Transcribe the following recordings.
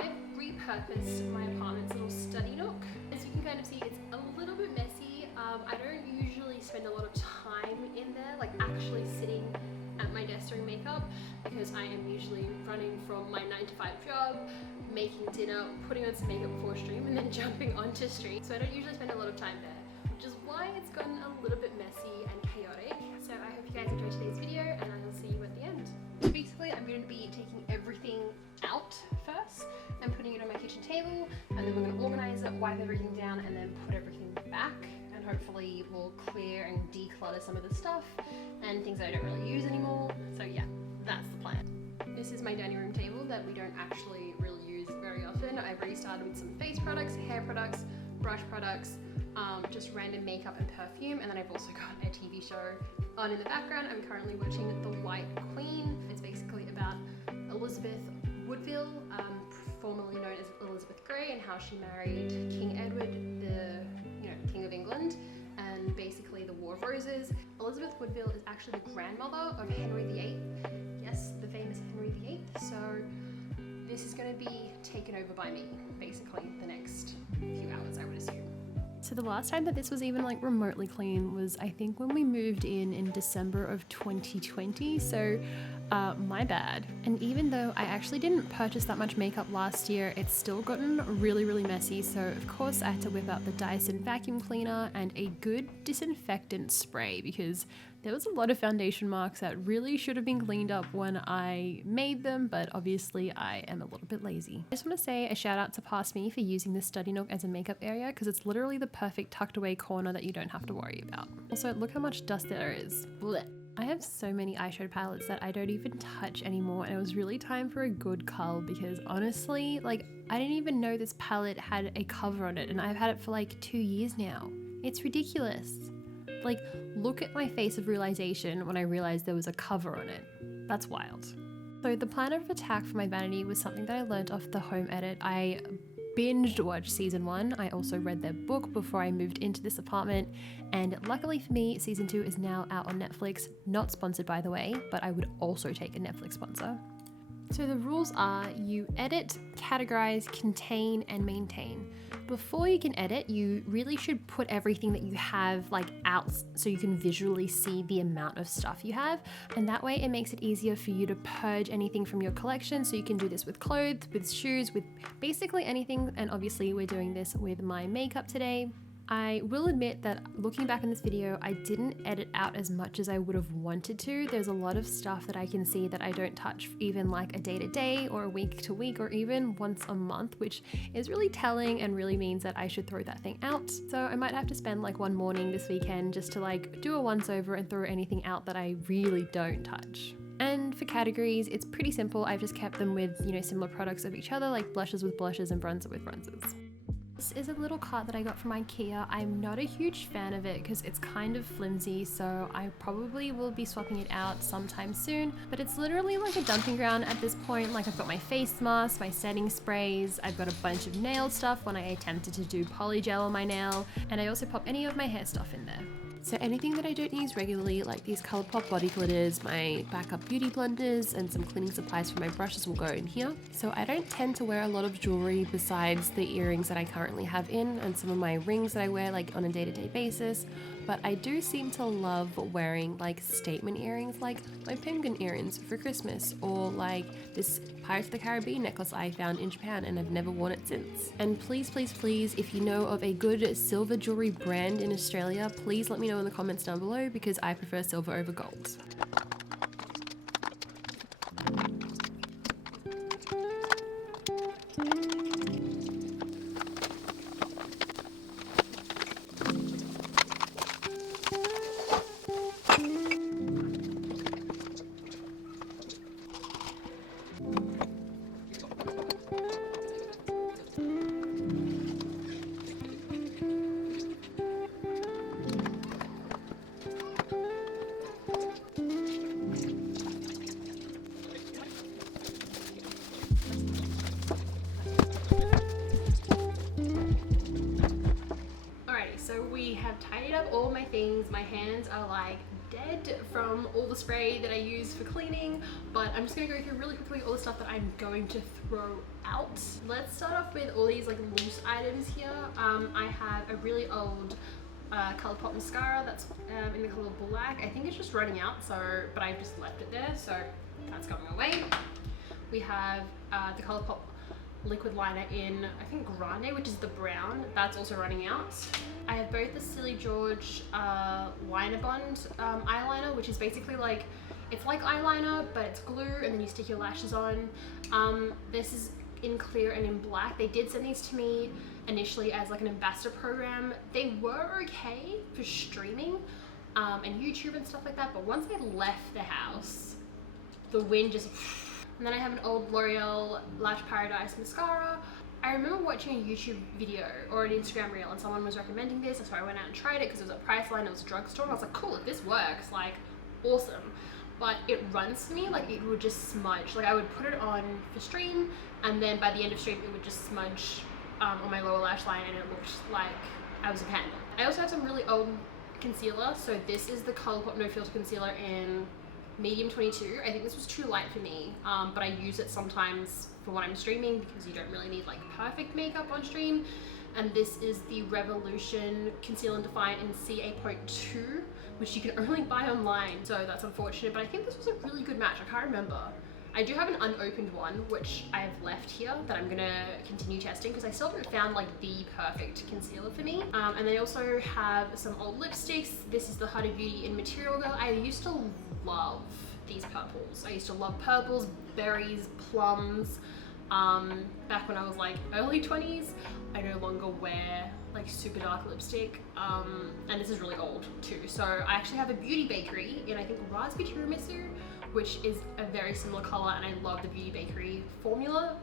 I've repurposed my apartment's little study nook. As you can kind of see, it's a little bit messy. I don't usually spend a lot of time in there, like actually sitting at my desk doing makeup, because I am usually running from my 9-to-5 job, making dinner, putting on some makeup before stream, and then jumping onto stream. So I don't usually spend a lot of time there, which is why it's gotten a little bit messy and chaotic. So I hope you guys enjoyed today's video, and I will see you at the end. So basically, I'm going to be taking everything out first and putting it on my kitchen table, and then we're going to organize it, wipe everything down, and then put everything back, and hopefully we'll clear and declutter some of the stuff and things that I don't really use anymore. So yeah, that's the plan. This is my dining room table that we don't actually really use very often. I've already started with some face products, hair products, brush products, just random makeup and perfume, and then I've also got a TV show on in the background. I'm currently watching The White Queen. It's basically about Elizabeth Woodville, formerly known as Elizabeth Grey, and how she married King Edward, the King of England, and basically the War of Roses. Elizabeth Woodville is actually the grandmother of Henry VIII. Yes, the famous Henry VIII. So this is going to be taken over by me, basically, the next few hours, I would assume. So the last time that this was even like remotely clean was, I think, when we moved in December of 2020. So my bad. And even though I actually didn't purchase that much makeup last year, it's still gotten really, really messy. So of course I had to whip out the Dyson vacuum cleaner and a good disinfectant spray, because there was a lot of foundation marks that really should have been cleaned up when I made them, but obviously I am a little bit lazy. I just want to say a shout out to Past Me for using this study nook as a makeup area, because it's literally the perfect tucked away corner that you don't have to worry about. Also, look how much dust there is. Blech. I have so many eyeshadow palettes that I don't even touch anymore, and it was really time for a good cull, because honestly, like, I didn't even know this palette had a cover on it, and I've had it for like 2 years now. It's ridiculous. Like, look at my face of realization when I realized there was a cover on it. That's wild. So the plan of attack for my vanity was something that I learned off the home edit. I binged watched season 1. I also read their book before I moved into this apartment, and luckily for me, season 2 is now out on Netflix. Not sponsored, by the way, but I would also take a Netflix sponsor. So the rules are: you edit, categorize, contain, and maintain. Before you can edit, you really should put everything that you have like out so you can visually see the amount of stuff you have, and that way it makes it easier for you to purge anything from your collection. So you can do this with clothes, with shoes, with basically anything, and obviously we're doing this with my makeup today. I will admit that looking back in this video, I didn't edit out as much as I would have wanted to. There's a lot of stuff that I can see that I don't touch even like a day to day or a week to week or even once a month, which is really telling and really means that I should throw that thing out. So I might have to spend like one morning this weekend just to like do a once over and throw anything out that I really don't touch. And for categories, it's pretty simple. I've just kept them with, similar products of each other, like blushes with blushes and bronzer with bronzers. This is a little cart that I got from IKEA. I'm not a huge fan of it because it's kind of flimsy, so I probably will be swapping it out sometime soon, but it's literally like a dumping ground at this point. Like, I've got my face mask, my setting sprays, I've got a bunch of nail stuff when I attempted to do polygel on my nail, and I also pop any of my hair stuff in there. So anything that I don't use regularly, like these Colourpop body glitters, my backup beauty blenders, and some cleaning supplies for my brushes will go in here. So I don't tend to wear a lot of jewelry besides the earrings that I currently have in, and some of my rings that I wear like on a day-to-day basis. But I do seem to love wearing like statement earrings, like my penguin earrings for Christmas, or like this Pirates of the Caribbean necklace I found in Japan and I've never worn it since. And please, please, please, if you know of a good silver jewelry brand in Australia, please let me know in the comments down below, because I prefer silver over gold. So we have tidied up all my things. My hands are like dead from all the spray that I use for cleaning, but I'm just gonna go through really quickly all the stuff that I'm going to throw out. Let's start off with all these like loose items here. I have a really old Colourpop mascara that's in the color black. I think it's just running out, so but I've just left it there, so that's going away. We have the Colourpop liquid liner in, I think, Grande, which is the brown. That's also running out. I have both the Silly George liner bond eyeliner, which is basically like, it's like eyeliner, but it's glue, and then you stick your lashes on. This is in clear and in black. They did send these to me initially as like an ambassador program. They were okay for streaming and YouTube and stuff like that, but once I left the house, the wind just... And then I have an old L'Oreal Lash Paradise mascara. I remember watching a YouTube video or an Instagram reel and someone was recommending this, so I went out and tried it because it was at Priceline, it was a drugstore, and I was like, cool, if this works, like, awesome. But it runs for me, like it would just smudge. Like I would put it on for stream, and then by the end of stream it would just smudge on my lower lash line, and it looked like I was a panda. I also have some really old concealer. So this is the Colourpop No Filter Concealer in medium 22. I think this was too light for me, but I use it sometimes for when I'm streaming because you don't really need like perfect makeup on stream. And this is the Revolution Conceal and Define in CA.2, which you can only buy online, so that's unfortunate, but I think this was a really good match. I can't remember. I do have an unopened one, which I have left here that I'm gonna continue testing because I still haven't found like the perfect concealer for me. And I also have some old lipsticks. This is the Huda Beauty in Material Girl. I used to love these purples. I used to love purples, berries, plums. Back when I was like early 20s, I no longer wear like super dark lipstick, and this is really old too. So I actually have a Beauty Bakery in, I think, Raspberry Tiramisu, which is a very similar color, and I love the Beauty Bakery formula,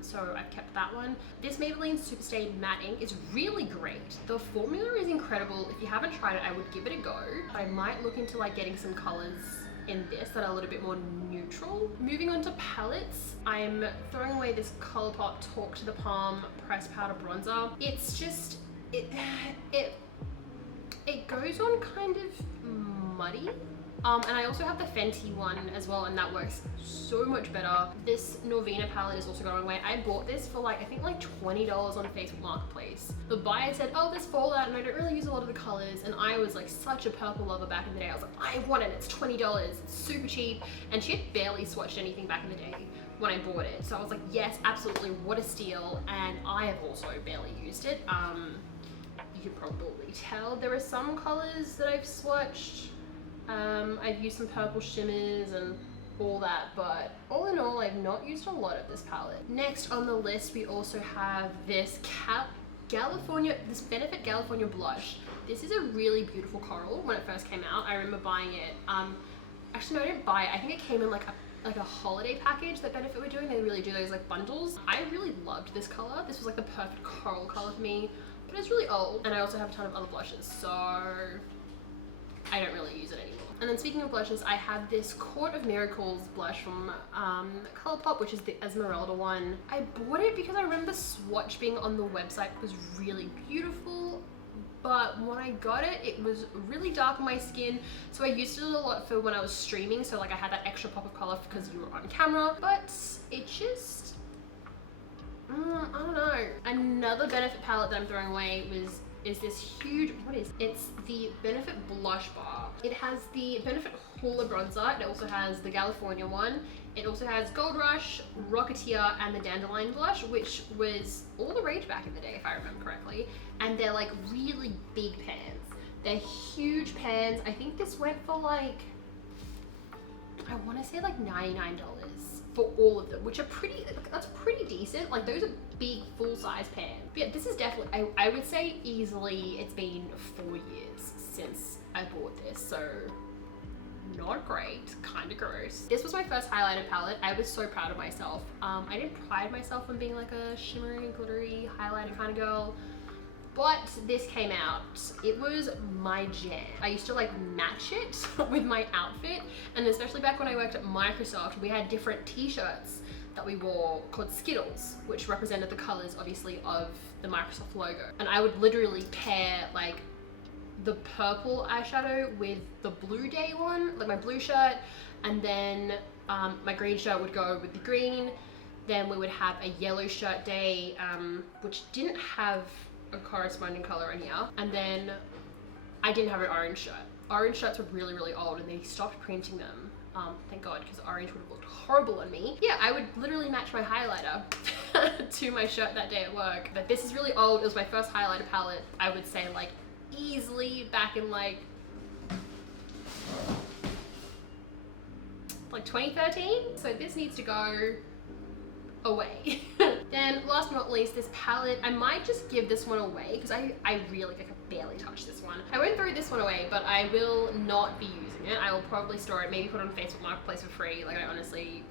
so I've kept that one. This Maybelline Superstay Matte Ink is really great. The formula is incredible. If you haven't tried it, I would give it a go. I might look into like getting some colors in this that are a little bit more neutral. Moving on to palettes, I'm throwing away this Colourpop Talk to the Palm Pressed Powder Bronzer. It's just, it goes on kind of muddy. And I also have the Fenty one as well, and that works so much better. This Norvina palette is also going away. I bought this for like, I think like $20 on Facebook Marketplace. The buyer said, oh, there's fallout and I don't really use a lot of the colors. And I was like such a purple lover back in the day. I was like, I want it, it's $20, it's super cheap. And she had barely swatched anything back in the day when I bought it. So I was like, yes, absolutely, what a steal. And I have also barely used it. You can probably tell there are some colors that I've swatched. I've used some purple shimmers and all that, but all in all, I've not used a lot of this palette. Next on the list, we also have this Benefit California blush. This is a really beautiful coral. When it first came out, I remember buying it. Actually, no, I didn't buy it. I think it came in like a holiday package that Benefit were doing. They really do those like bundles. I really loved this color. This was like the perfect coral color for me, but it's really old. And I also have a ton of other blushes, so I don't really use it anymore. And then speaking of blushes, I have this Court of Miracles blush from Colourpop, which is the Esmeralda one. I bought it because I remember swatch being on the website was really beautiful, but when I got it, it was really dark on my skin, so I used it a lot for when I was streaming, so like I had that extra pop of color because you were on camera, but it just, I don't know. Another Benefit palette that I'm throwing away is this huge, it's the Benefit Blush Bar. It has the Benefit Hoola Bronzer. It also has the California one. It also has Gold Rush, Rocketeer, and the Dandelion Blush, which was all the rage back in the day, if I remember correctly. And they're like really big pans. They're huge pans. I think this went for like, I want to say like $99 for all of them, which are pretty, that's pretty decent. Like those are big full-size pans. But yeah, this is definitely, I would say easily it's been 4 years since I bought this, so not great, kind of gross. This was my first highlighter palette. I was so proud of myself. I didn't pride myself on being like a shimmery and glittery highlighter kind of girl, but this came out. It was my jam. I used to like match it with my outfit, and especially back when I worked at Microsoft, we had different t-shirts that we wore called Skittles, which represented the colors obviously of the Microsoft logo. And I would literally pair like the purple eyeshadow with the blue day one, like my blue shirt, and then my green shirt would go with the green. Then we would have a yellow shirt day, which didn't have a corresponding color in here. And then I didn't have an orange shirt. Orange shirts were really, really old and they stopped printing them. Thank God, because orange would have looked horrible on me. Yeah, I would literally match my highlighter to my shirt that day at work. But this is really old. It was my first highlighter palette. I would say like easily back in like 2013. So this needs to go away. Then last but not least, this palette, I might just give this one away because I really, I could barely touch this one. I won't throw this one away, but I will not be using it. I will probably store it, maybe put it on Facebook Marketplace for free. Like, I honestly,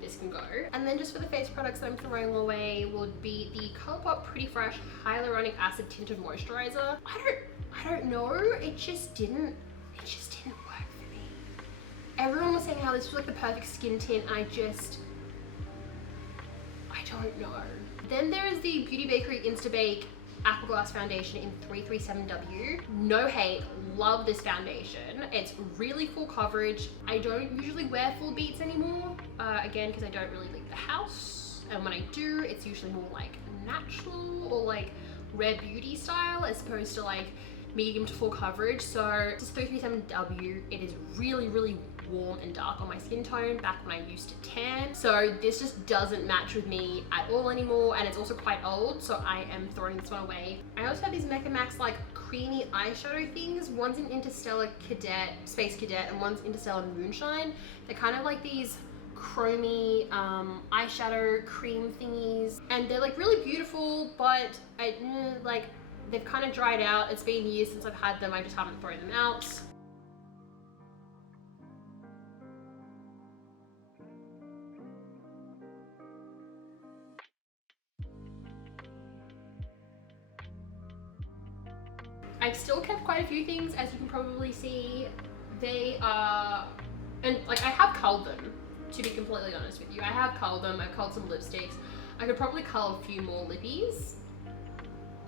this can go. And then just for the face products that I'm throwing away would be the Colourpop Pretty Fresh Hyaluronic Acid Tinted Moisturizer. I don't know, it just didn't work for me. Everyone was saying how this was like the perfect skin tint, and I don't know. Then there is the Beauty Bakery Insta-Bake Aqua Glass Foundation in 337W. No hate, love this foundation. It's really full coverage. I don't usually wear full beats anymore, again, because I don't really leave the house. And when I do, it's usually more like natural or like Rare Beauty style as opposed to like medium to full coverage. So this is 337W. It is really, really warm and dark on my skin tone back when I used to tan. So this just doesn't match with me at all anymore, and it's also quite old, so I am throwing this one away. I also have these Mecca Max like creamy eyeshadow things. One's in Interstellar Cadet, Space Cadet, and one's Interstellar Moonshine. They're kind of like these chromy eyeshadow cream thingies, and they're like really beautiful, but like they've kind of dried out. It's been years since I've had them. I just haven't thrown them out. I've still kept quite a few things, as you can probably see. They are, and like I have culled them, to be completely honest with you. I have culled them, I've culled some lipsticks. I could probably cull a few more lippies,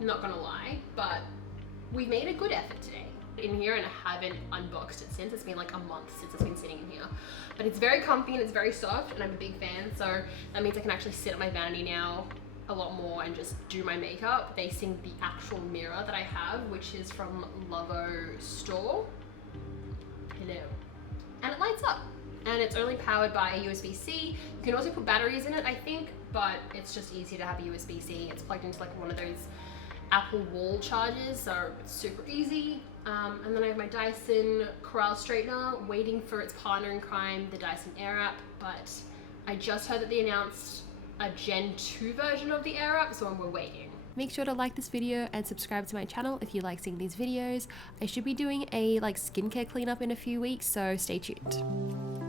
not gonna lie, but we made a good effort today in here, and I haven't unboxed it since. It's been like a month since it's been sitting in here. But it's very comfy and it's very soft, and I'm a big fan, so that means I can actually sit at my vanity now a lot more and just do my makeup facing the actual mirror that I have, which is from Lovo Store. Hello. And it lights up, and it's only powered by a USB-C. You can also put batteries in it, I think, but it's just easier to have a USB-C. It's plugged into like one of those Apple wall chargers, so it's super easy. And then I have my Dyson Corral straightener waiting for its partner in crime, the Dyson Airwrap, but I just heard that they announced a Gen 2 version of the Airwrap, so we're waiting. Make sure to like this video and subscribe to my channel if you like seeing these videos. I should be doing a skincare cleanup in a few weeks, so stay tuned.